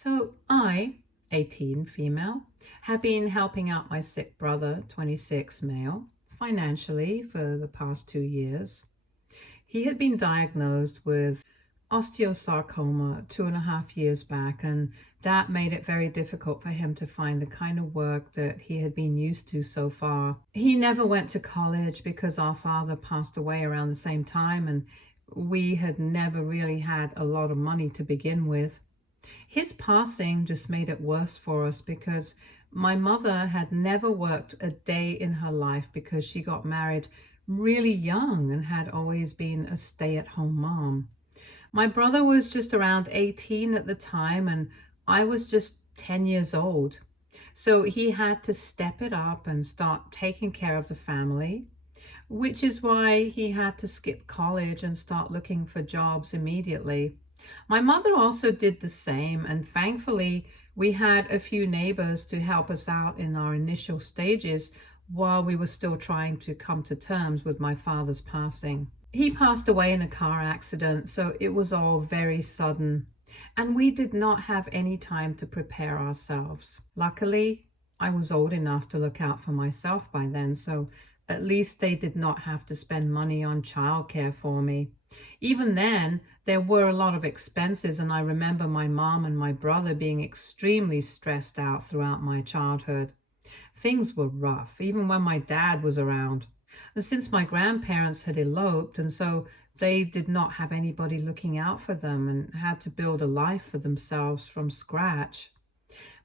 So I, 18 female, have been helping out my sick brother, 26 male, financially for the past 2 years. He had been diagnosed with osteosarcoma 2.5 years back, and that made it very difficult for him to find the kind of work that he had been used to so far. He never went to college because our father passed away around the same time, and we had never really had a lot of money to begin with. His passing just made it worse for us because my mother had never worked a day in her life because she got married really young and had always been a stay-at-home mom. My brother was just around 18 at the time, and I was just 10 years old. So he had to step it up and start taking care of the family, which is why he had to skip college and start looking for jobs immediately. My mother also did the same, and thankfully, we had a few neighbors to help us out in our initial stages while we were still trying to come to terms with my father's passing. He passed away in a car accident, so it was all very sudden, and we did not have any time to prepare ourselves. Luckily, I was old enough to look out for myself by then, so at least they did not have to spend money on childcare for me. Even then, there were a lot of expenses, and I remember my mom and my brother being extremely stressed out throughout my childhood. Things were rough, even when my dad was around. And since my grandparents had eloped, and so they did not have anybody looking out for them and had to build a life for themselves from scratch.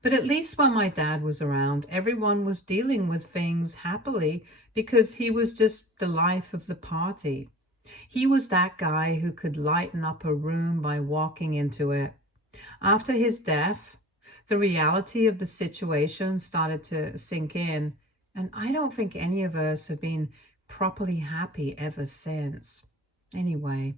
But at least when my dad was around, everyone was dealing with things happily because he was just the life of the party. He was that guy who could lighten up a room by walking into it. After his death, the reality of the situation started to sink in, and I don't think any of us have been properly happy ever since. Anyway,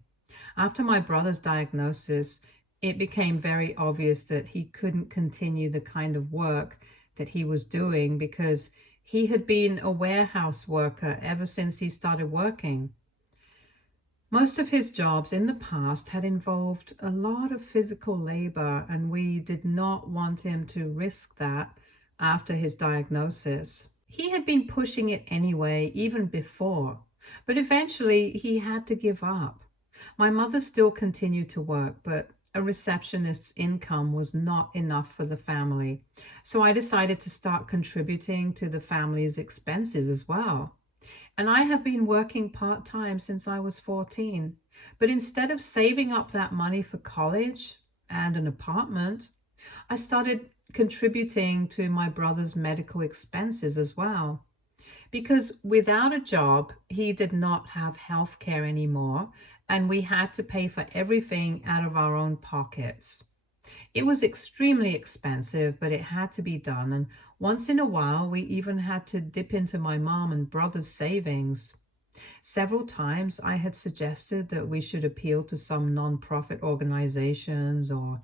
after my brother's diagnosis, it became very obvious that he couldn't continue the kind of work that he was doing because he had been a warehouse worker ever since he started working. Most of his jobs in the past had involved a lot of physical labor, and we did not want him to risk that after his diagnosis. He had been pushing it anyway, even before, but eventually he had to give up. My mother still continued to work, but a receptionist's income was not enough for the family, so I decided to start contributing to the family's expenses as well. And I have been working part-time since I was 14. But instead of saving up that money for college and an apartment, I started contributing to my brother's medical expenses as well. Because without a job, he did not have health care anymore, and we had to pay for everything out of our own pockets. It was extremely expensive, but it had to be done, and once in a while we even had to dip into my mom and brother's savings. Several times I had suggested that we should appeal to some non-profit organizations or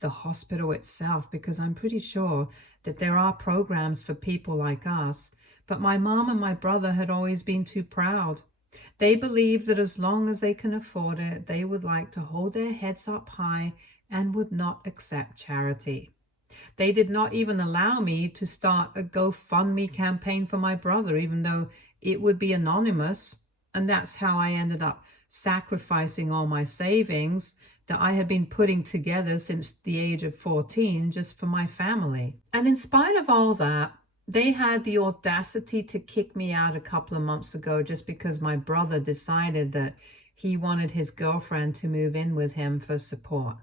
the hospital itself, because I'm pretty sure that there are programs for people like us, but my mom and my brother had always been too proud. They believed that as long as they can afford it, they would like to hold their heads up high and would not accept charity. They did not even allow me to start a GoFundMe campaign for my brother, even though it would be anonymous. And that's how I ended up sacrificing all my savings that I had been putting together since the age of 14 just for my family. And in spite of all that, they had the audacity to kick me out a couple of months ago just because my brother decided that he wanted his girlfriend to move in with him for support.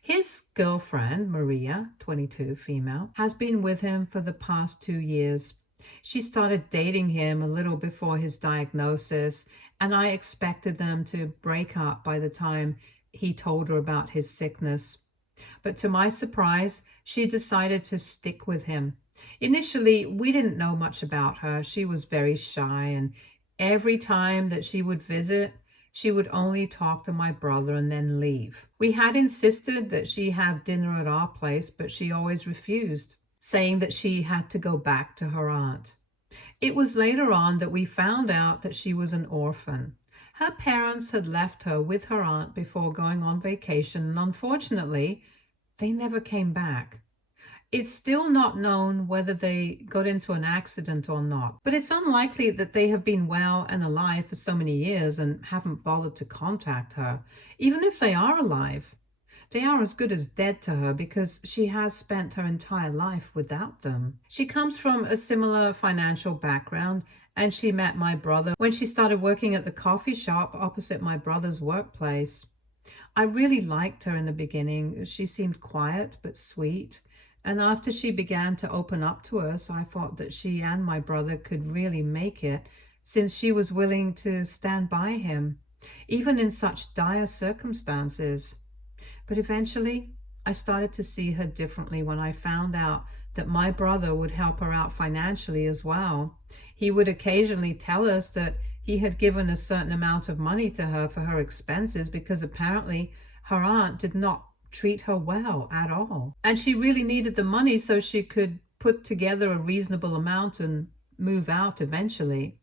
His girlfriend, Maria, 22, female, has been with him for the past 2 years. She started dating him a little before his diagnosis, and I expected them to break up by the time he told her about his sickness. But to my surprise, she decided to stick with him. Initially, we didn't know much about her. She was very shy, and every time that she would visit, she would only talk to my brother and then leave. We had insisted that she have dinner at our place, but she always refused, saying that she had to go back to her aunt. It was later on that we found out that she was an orphan. Her parents had left her with her aunt before going on vacation, and unfortunately, they never came back. It's still not known whether they got into an accident or not, but it's unlikely that they have been well and alive for so many years and haven't bothered to contact her. Even if they are alive, they are as good as dead to her because she has spent her entire life without them. She comes from a similar financial background, and she met my brother when she started working at the coffee shop opposite my brother's workplace. I really liked her in the beginning. She seemed quiet but sweet. And after she began to open up to us, I thought that she and my brother could really make it, since she was willing to stand by him, even in such dire circumstances. But eventually, I started to see her differently when I found out that my brother would help her out financially as well. He would occasionally tell us that he had given a certain amount of money to her for her expenses because apparently her aunt did not treat her well at all. And she really needed the money so she could put together a reasonable amount and move out eventually.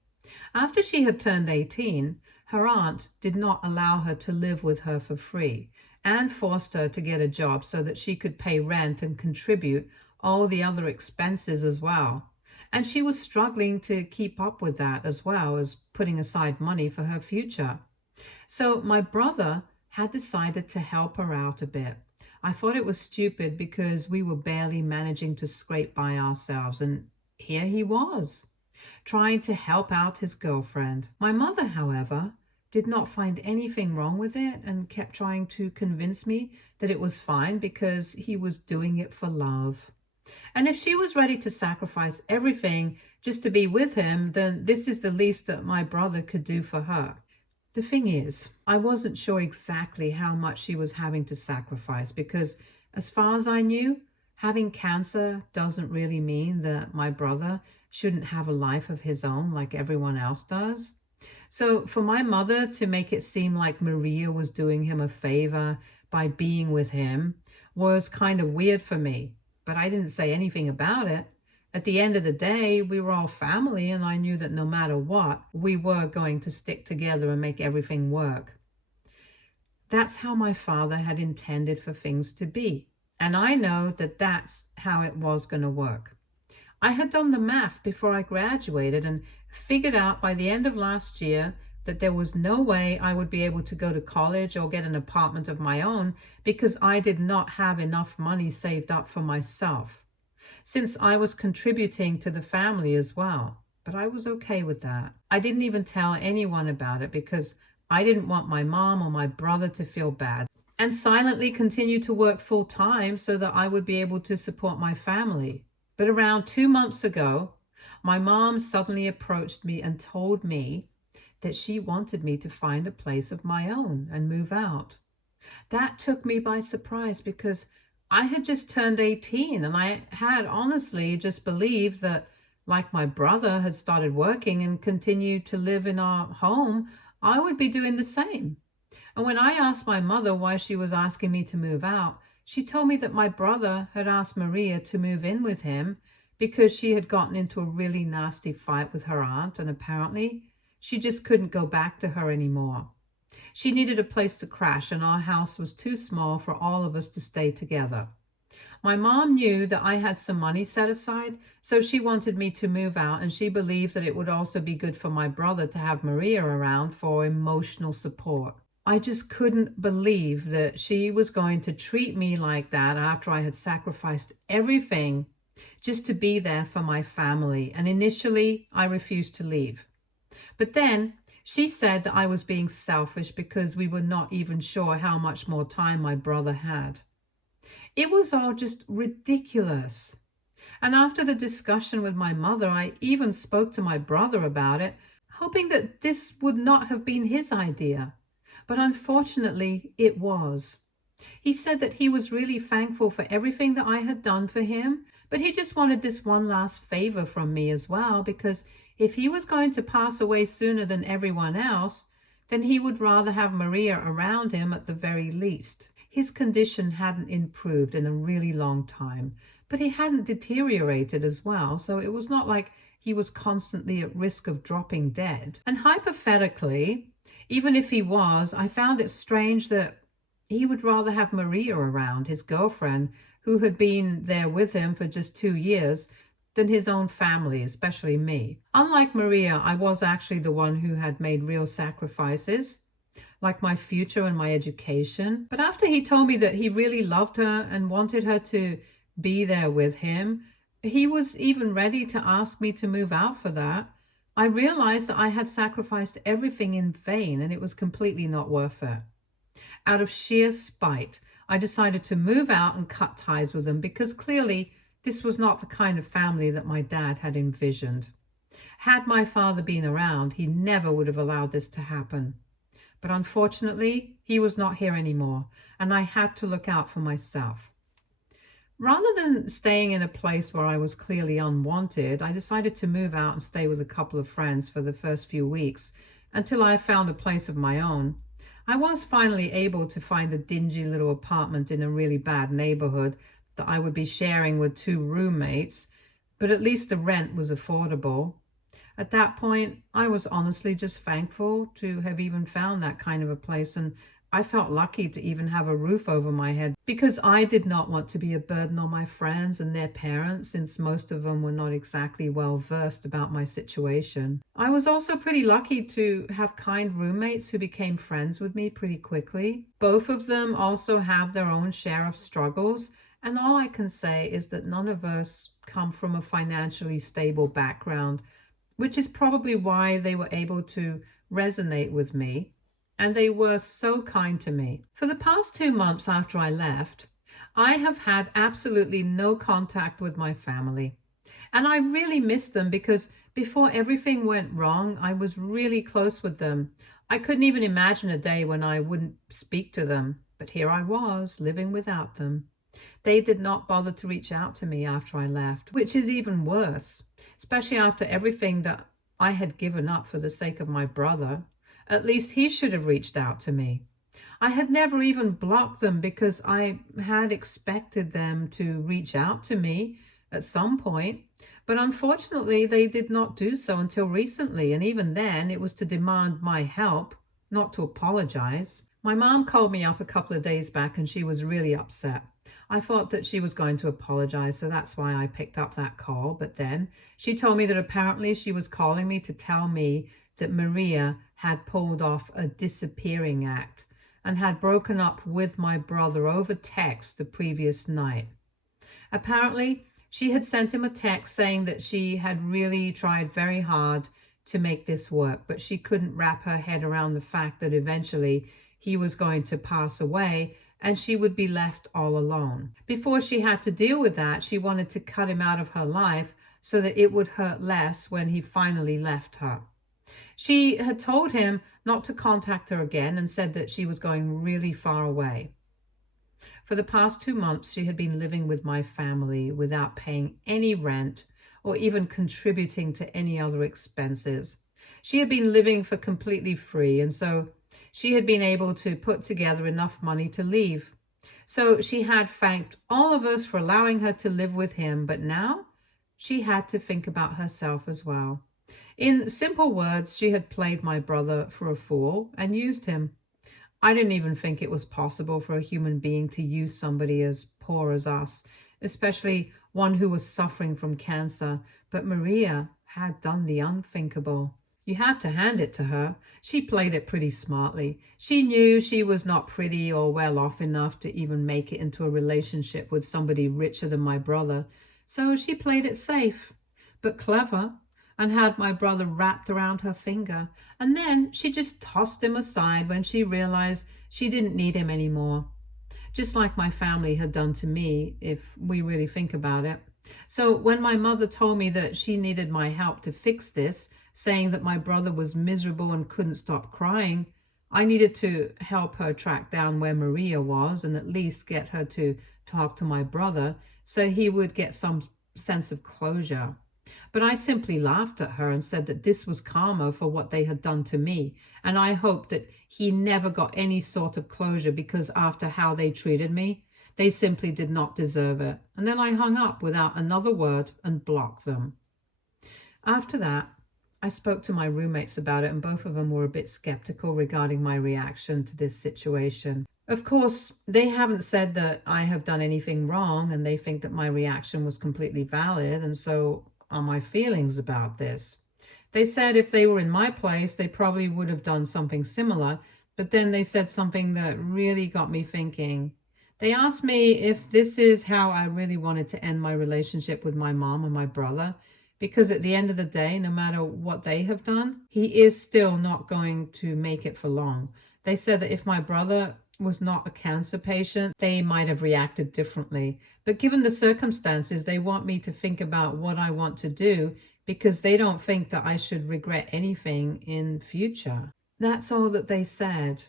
After she had turned 18, her aunt did not allow her to live with her for free and forced her to get a job so that she could pay rent and contribute all the other expenses as well. And she was struggling to keep up with that as well as putting aside money for her future. So my brother had decided to help her out a bit. I thought it was stupid because we were barely managing to scrape by ourselves, and here he was, trying to help out his girlfriend. My mother, however, did not find anything wrong with it and kept trying to convince me that it was fine because he was doing it for love. And if she was ready to sacrifice everything just to be with him, then this is the least that my brother could do for her. The thing is, I wasn't sure exactly how much she was having to sacrifice because, as far as I knew, having cancer doesn't really mean that my brother shouldn't have a life of his own like everyone else does. So for my mother to make it seem like Maria was doing him a favor by being with him was kind of weird for me, but I didn't say anything about it. At the end of the day, we were all family, and I knew that no matter what, we were going to stick together and make everything work. That's how my father had intended for things to be, and I know that that's how it was going to work. I had done the math before I graduated and figured out by the end of last year that there was no way I would be able to go to college or get an apartment of my own because I did not have enough money saved up for myself, since I was contributing to the family as well. But I was okay with that. I didn't even tell anyone about it because I didn't want my mom or my brother to feel bad, and silently continue to work full time so that I would be able to support my family. But around 2 months ago, my mom suddenly approached me and told me that she wanted me to find a place of my own and move out. That took me by surprise because I had just turned 18 and I had honestly just believed that, like my brother had started working and continued to live in our home, I would be doing the same. And when I asked my mother why she was asking me to move out, she told me that my brother had asked Maria to move in with him because she had gotten into a really nasty fight with her aunt, and apparently she just couldn't go back to her anymore. She needed a place to crash, and our house was too small for all of us to stay together. My mom knew that I had some money set aside, so she wanted me to move out, and she believed that it would also be good for my brother to have Maria around for emotional support. I just couldn't believe that she was going to treat me like that after I had sacrificed everything just to be there for my family. And initially, I refused to leave. But then she said that I was being selfish because we were not even sure how much more time my brother had. It was all just ridiculous. And after the discussion with my mother, I even spoke to my brother about it, hoping that this would not have been his idea. But unfortunately, it was. He said that he was really thankful for everything that I had done for him, but he just wanted this one last favor from me as well, because if he was going to pass away sooner than everyone else, then he would rather have Maria around him at the very least. His condition hadn't improved in a really long time, but he hadn't deteriorated as well, so it was not like he was constantly at risk of dropping dead. And hypothetically, even if he was, I found it strange that he would rather have Maria around, his girlfriend, who had been there with him for just 2 years, than his own family, especially me. Unlike Maria, I was actually the one who had made real sacrifices, like my future and my education. But after he told me that he really loved her and wanted her to be there with him, he was even ready to ask me to move out for that. I realized that I had sacrificed everything in vain and it was completely not worth it. Out of sheer spite, I decided to move out and cut ties with them because clearly this was not the kind of family that my dad had envisioned. Had my father been around, he never would have allowed this to happen. But unfortunately, he was not here anymore, and I had to look out for myself. Rather than staying in a place where I was clearly unwanted, I decided to move out and stay with a couple of friends for the first few weeks until I found a place of my own. I was finally able to find a dingy little apartment in a really bad neighborhood that I would be sharing with 2 roommates, but at least the rent was affordable. At that point, I was honestly just thankful to have even found that kind of a place, and I felt lucky to even have a roof over my head because I did not want to be a burden on my friends and their parents, since most of them were not exactly well versed about my situation. I was also pretty lucky to have kind roommates who became friends with me pretty quickly. Both of them also have their own share of struggles, and all I can say is that none of us come from a financially stable background, which is probably why they were able to resonate with me, and they were so kind to me. For the past 2 months after I left, I have had absolutely no contact with my family. And I really miss them because before everything went wrong, I was really close with them. I couldn't even imagine a day when I wouldn't speak to them, but here I was, living without them. They did not bother to reach out to me after I left, which is even worse, especially after everything that I had given up for the sake of my brother. At least he should have reached out to me. I had never even blocked them because I had expected them to reach out to me at some point. But unfortunately, they did not do so until recently. And even then, it was to demand my help, not to apologize. My mom called me up a couple of days back and she was really upset. I thought that she was going to apologize, so that's why I picked up that call. But then she told me that apparently she was calling me to tell me that Maria had pulled off a disappearing act and had broken up with my brother over text the previous night. Apparently, she had sent him a text saying that she had really tried very hard to make this work, but she couldn't wrap her head around the fact that eventually he was going to pass away and she would be left all alone. Before she had to deal with that, she wanted to cut him out of her life so that it would hurt less when he finally left her. She had told him not to contact her again and said that she was going really far away. For the past 2 months, she had been living with my family without paying any rent or even contributing to any other expenses. She had been living for completely free, and so she had been able to put together enough money to leave. So she had thanked all of us for allowing her to live with him, but now she had to think about herself as well. In simple words, she had played my brother for a fool and used him. I didn't even think it was possible for a human being to use somebody as poor as us, especially one who was suffering from cancer. But Maria had done the unthinkable. You have to hand it to her. She played it pretty smartly. She knew she was not pretty or well off enough to even make it into a relationship with somebody richer than my brother. So she played it safe, but clever, and had my brother wrapped around her finger. And then she just tossed him aside when she realized she didn't need him anymore. Just like my family had done to me, if we really think about it. So when my mother told me that she needed my help to fix this, saying that my brother was miserable and couldn't stop crying, I needed to help her track down where Maria was and at least get her to talk to my brother so he would get some sense of closure. But I simply laughed at her and said that this was karma for what they had done to me, and I hoped that he never got any sort of closure because after how they treated me, they simply did not deserve it. And then I hung up without another word and blocked them. After that, I spoke to my roommates about it, and both of them were a bit skeptical regarding my reaction to this situation. Of course, they haven't said that I have done anything wrong, and they think that my reaction was completely valid, and so are my feelings about this. They said if they were in my place, they probably would have done something similar, but then they said something that really got me thinking. They asked me if this is how I really wanted to end my relationship with my mom and my brother, because at the end of the day, no matter what they have done, he is still not going to make it for long. They said that if my brother was not a cancer patient, they might have reacted differently. But given the circumstances, they want me to think about what I want to do because they don't think that I should regret anything in future. That's all that they said.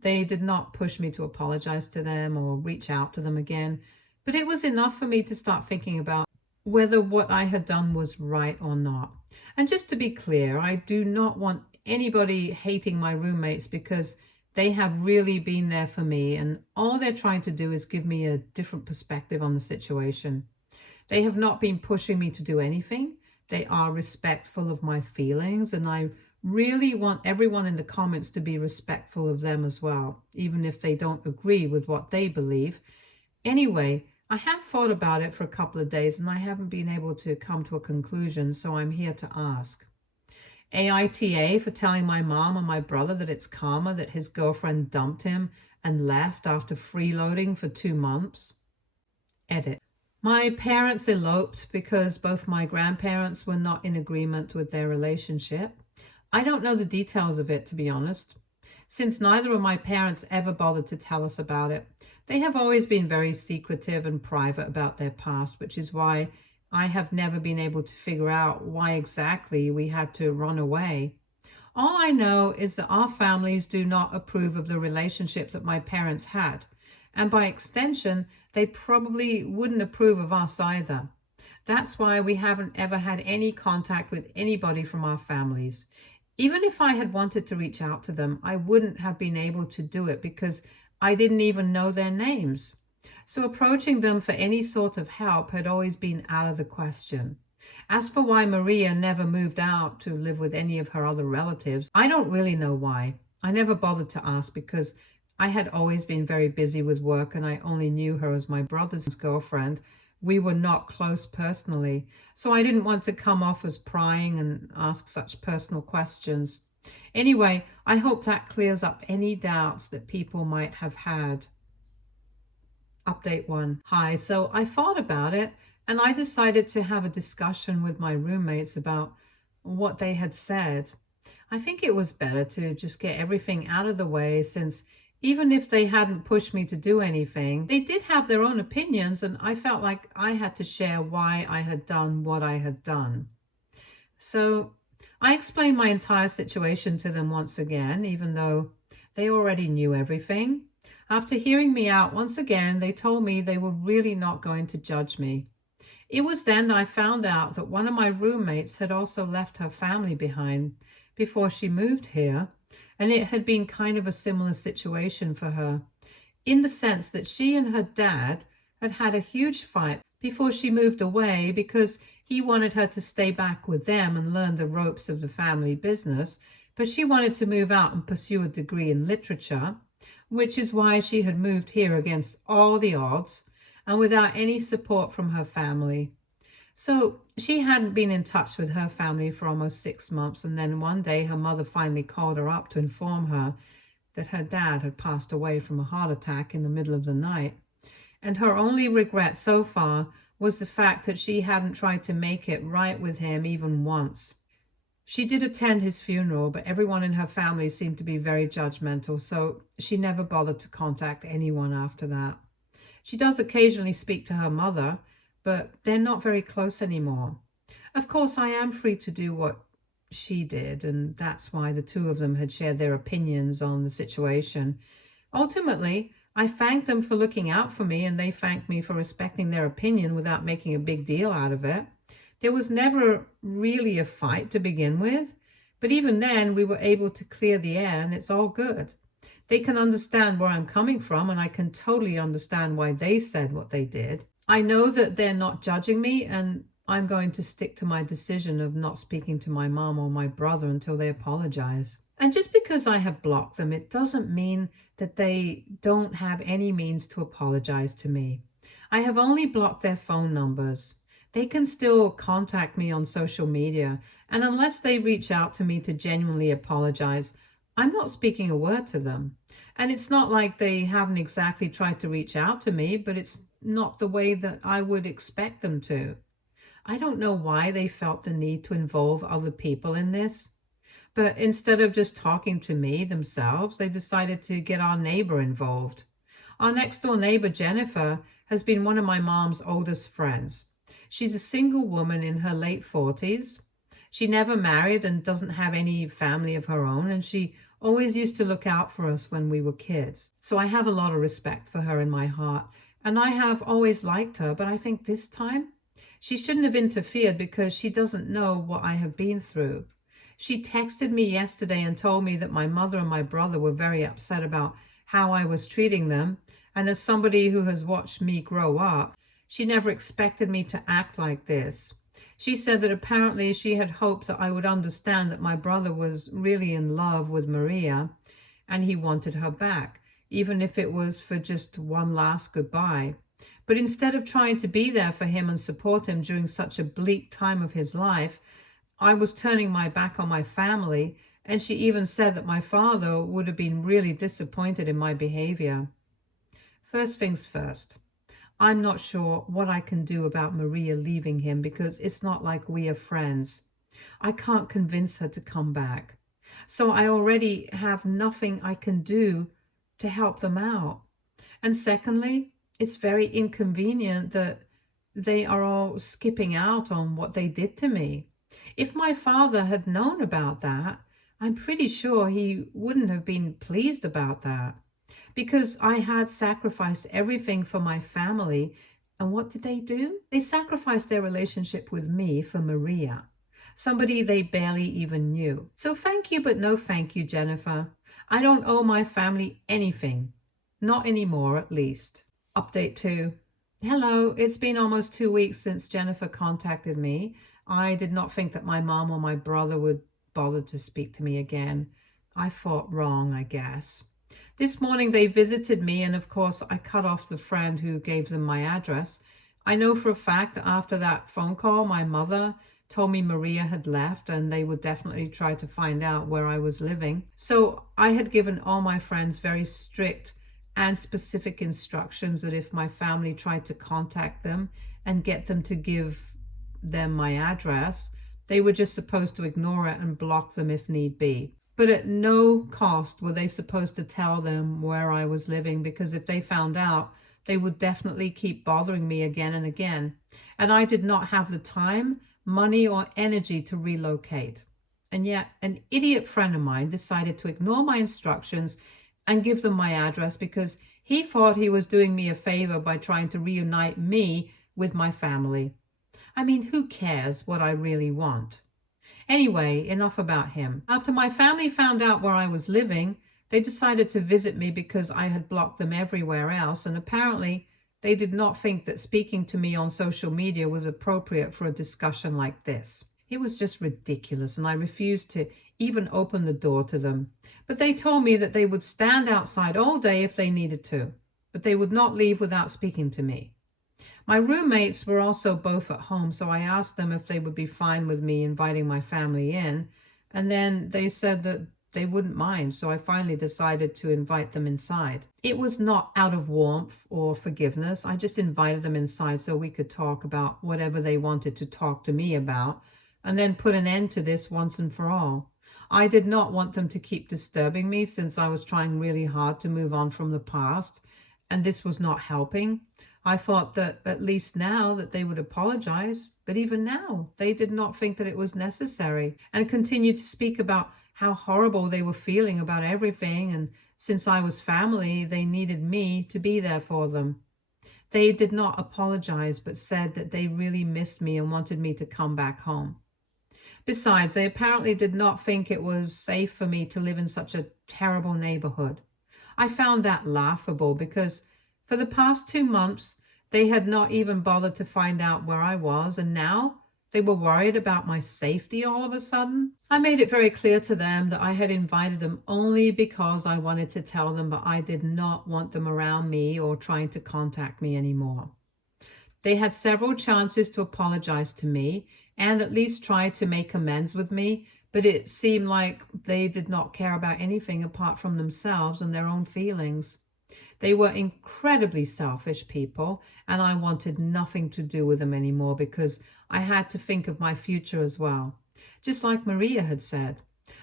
They did not push me to apologize to them or reach out to them again, but it was enough for me to start thinking about whether what I had done was right or not. And just to be clear, I do not want anybody hating my roommates because they have really been there for me, and all they're trying to do is give me a different perspective on the situation. They have not been pushing me to do anything. They are respectful of my feelings, and I really want everyone in the comments to be respectful of them as well, even if they don't agree with what they believe. Anyway, I have thought about it for a couple of days, and I haven't been able to come to a conclusion, so I'm here to ask. AITA for telling my mom and my brother that it's karma that his girlfriend dumped him and left after freeloading for 2 months. Edit. My parents eloped because both my grandparents were not in agreement with their relationship. I don't know the details of it, to be honest, since neither of my parents ever bothered to tell us about it. They have always been very secretive and private about their past, which is why I have never been able to figure out why exactly we had to run away. All I know is that our families do not approve of the relationship that my parents had, and by extension, they probably wouldn't approve of us either. That's why we haven't ever had any contact with anybody from our families. Even if I had wanted to reach out to them, I wouldn't have been able to do it because I didn't even know their names. So approaching them for any sort of help had always been out of the question. As for why Maria never moved out to live with any of her other relatives, I don't really know why. I never bothered to ask because I had always been very busy with work and I only knew her as my brother's girlfriend. We were not close personally, so I didn't want to come off as prying and ask such personal questions. Anyway, I hope that clears up any doubts that people might have had. Update 1. Hi, so I thought about it and I decided to have a discussion with my roommates about what they had said. I think it was better to just get everything out of the way since even if they hadn't pushed me to do anything, they did have their own opinions and I felt like I had to share why I had done what I had done. So I explained my entire situation to them once again, even though they already knew everything. After hearing me out once again, they told me they were really not going to judge me. It was then that I found out that one of my roommates had also left her family behind before she moved here, and it had been kind of a similar situation for her, in the sense that she and her dad had had a huge fight before she moved away because he wanted her to stay back with them and learn the ropes of the family business, but she wanted to move out and pursue a degree in literature, which is why she had moved here against all the odds and without any support from her family. So she hadn't been in touch with her family for almost 6 months, and then one day her mother finally called her up to inform her that her dad had passed away from a heart attack in the middle of the night. And her only regret so far was the fact that she hadn't tried to make it right with him even once. She did attend his funeral, but everyone in her family seemed to be very judgmental, so she never bothered to contact anyone after that. She does occasionally speak to her mother, but they're not very close anymore. Of course, I am free to do what she did, and that's why the two of them had shared their opinions on the situation. Ultimately, I thanked them for looking out for me, and they thanked me for respecting their opinion without making a big deal out of it. There was never really a fight to begin with, but even then we were able to clear the air and it's all good. They can understand where I'm coming from and I can totally understand why they said what they did. I know that they're not judging me and I'm going to stick to my decision of not speaking to my mom or my brother until they apologize. And just because I have blocked them, it doesn't mean that they don't have any means to apologize to me. I have only blocked their phone numbers. They can still contact me on social media, and unless they reach out to me to genuinely apologize, I'm not speaking a word to them. And it's not like they haven't exactly tried to reach out to me, but it's not the way that I would expect them to. I don't know why they felt the need to involve other people in this. But instead of just talking to me themselves, they decided to get our neighbor involved. Our next door neighbor, Jennifer, has been one of my mom's oldest friends. She's a single woman in her late 40s. She never married and doesn't have any family of her own, and she always used to look out for us when we were kids. So I have a lot of respect for her in my heart, and I have always liked her, but I think this time she shouldn't have interfered because she doesn't know what I have been through. She texted me yesterday and told me that my mother and my brother were very upset about how I was treating them. And as somebody who has watched me grow up, she never expected me to act like this. She said that apparently she had hoped that I would understand that my brother was really in love with Maria and he wanted her back, even if it was for just one last goodbye. But instead of trying to be there for him and support him during such a bleak time of his life, I was turning my back on my family, and she even said that my father would have been really disappointed in my behavior. First things first, I'm not sure what I can do about Maria leaving him because it's not like we are friends. I can't convince her to come back. So I already have nothing I can do to help them out. And secondly, it's very inconvenient that they are all skipping out on what they did to me. If my father had known about that, I'm pretty sure he wouldn't have been pleased about that because I had sacrificed everything for my family. And what did they do? They sacrificed their relationship with me for Maria, somebody they barely even knew. So thank you, but no thank you, Jennifer. I don't owe my family anything. Not anymore, at least. Update 2. Hello, it's been almost 2 weeks since Jennifer contacted me. I did not think that my mom or my brother would bother to speak to me again. I thought wrong, I guess. This morning they visited me, and of course I cut off the friend who gave them my address. I know for a fact that after that phone call, my mother told me Maria had left and they would definitely try to find out where I was living. So I had given all my friends very strict and specific instructions that if my family tried to contact them and get them to give them my address, they were just supposed to ignore it and block them if need be. But at no cost were they supposed to tell them where I was living, because if they found out, they would definitely keep bothering me again and again. And I did not have the time, money, or energy to relocate. And yet an idiot friend of mine decided to ignore my instructions and give them my address because he thought he was doing me a favor by trying to reunite me with my family. I mean, who cares what I really want? Anyway, enough about him. After my family found out where I was living, they decided to visit me because I had blocked them everywhere else, and apparently they did not think that speaking to me on social media was appropriate for a discussion like this. It was just ridiculous, and I refused to even open the door to them. But they told me that they would stand outside all day if they needed to, but they would not leave without speaking to me. My roommates were also both at home, so I asked them if they would be fine with me inviting my family in, and then they said that they wouldn't mind, so I finally decided to invite them inside. It was not out of warmth or forgiveness. I just invited them inside so we could talk about whatever they wanted to talk to me about, and then put an end to this once and for all. I did not want them to keep disturbing me since I was trying really hard to move on from the past, and this was not helping. I thought that at least now that they would apologize, but even now they did not think that it was necessary and continued to speak about how horrible they were feeling about everything, and since I was family, they needed me to be there for them. They did not apologize, but said that they really missed me and wanted me to come back home. Besides, they apparently did not think it was safe for me to live in such a terrible neighborhood. I found that laughable because for the past 2 months, they had not even bothered to find out where I was, and now They were worried about my safety all of a sudden. I made it very clear to them that I had invited them only because I wanted to tell them, but I did not want them around me or trying to contact me anymore. They had several chances to apologize to me and at least try to make amends with me, but it seemed like they did not care about anything apart from themselves and their own feelings. They were incredibly selfish people, and I wanted nothing to do with them anymore because I had to think of my future as well, just like Maria had said.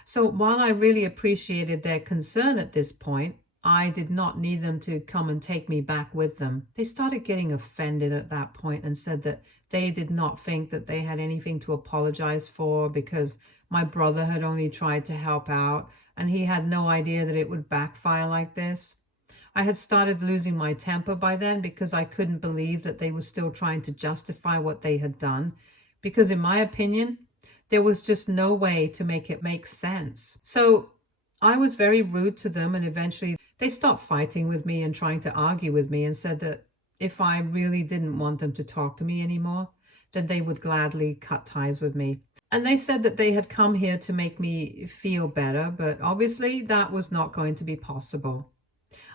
So while I really appreciated their concern at this point, I did not need them to come and take me back with them. They started getting offended at that point and said that they did not think that they had anything to apologize for because my brother had only tried to help out and he had no idea that it would backfire like this. I had started losing my temper by then because I couldn't believe that they were still trying to justify what they had done. Because in my opinion, there was just no way to make it make sense. So I was very rude to them, and eventually they stopped fighting with me and trying to argue with me and said that if I really didn't want them to talk to me anymore, then they would gladly cut ties with me. And they said that they had come here to make me feel better, but obviously that was not going to be possible.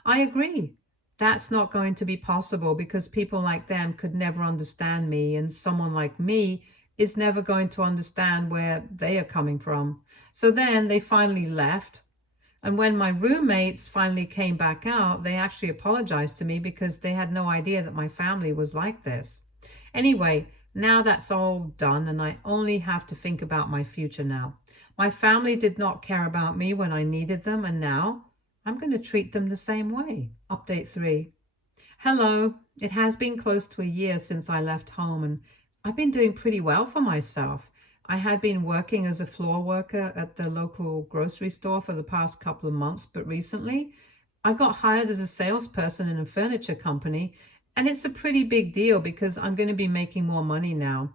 I agree. That's not going to be possible because people like them could never understand me, and someone like me is never going to understand where they are coming from. So then they finally left. And when my roommates finally came back out, they actually apologized to me because they had no idea that my family was like this. Anyway, now that's all done, and I only have to think about my future now. My family did not care about me when I needed them, and now I'm going to treat them the same way. Update 3. Hello. It has been close to a year since I left home, and I've been doing pretty well for myself. I had been working as a floor worker at the local grocery store for the past couple of months, but recently I got hired as a salesperson in a furniture company, and it's a pretty big deal because I'm going to be making more money now.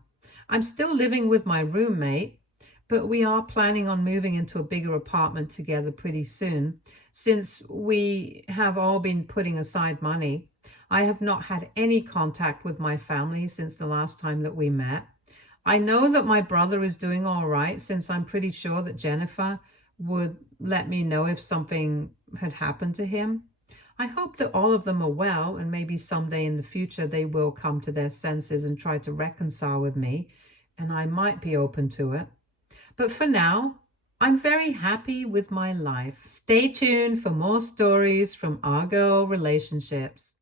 I'm still living with my roommate, but we are planning on moving into a bigger apartment together pretty soon. Since we have all been putting aside money, I have not had any contact with my family since the last time that we met. I know that my brother is doing all right, since I'm pretty sure that Jennifer would let me know if something had happened to him. I hope that all of them are well, and maybe someday in the future they will come to their senses and try to reconcile with me, and I might be open to it. But for now, I'm very happy with my life. Stay tuned for more stories from our girl relationships.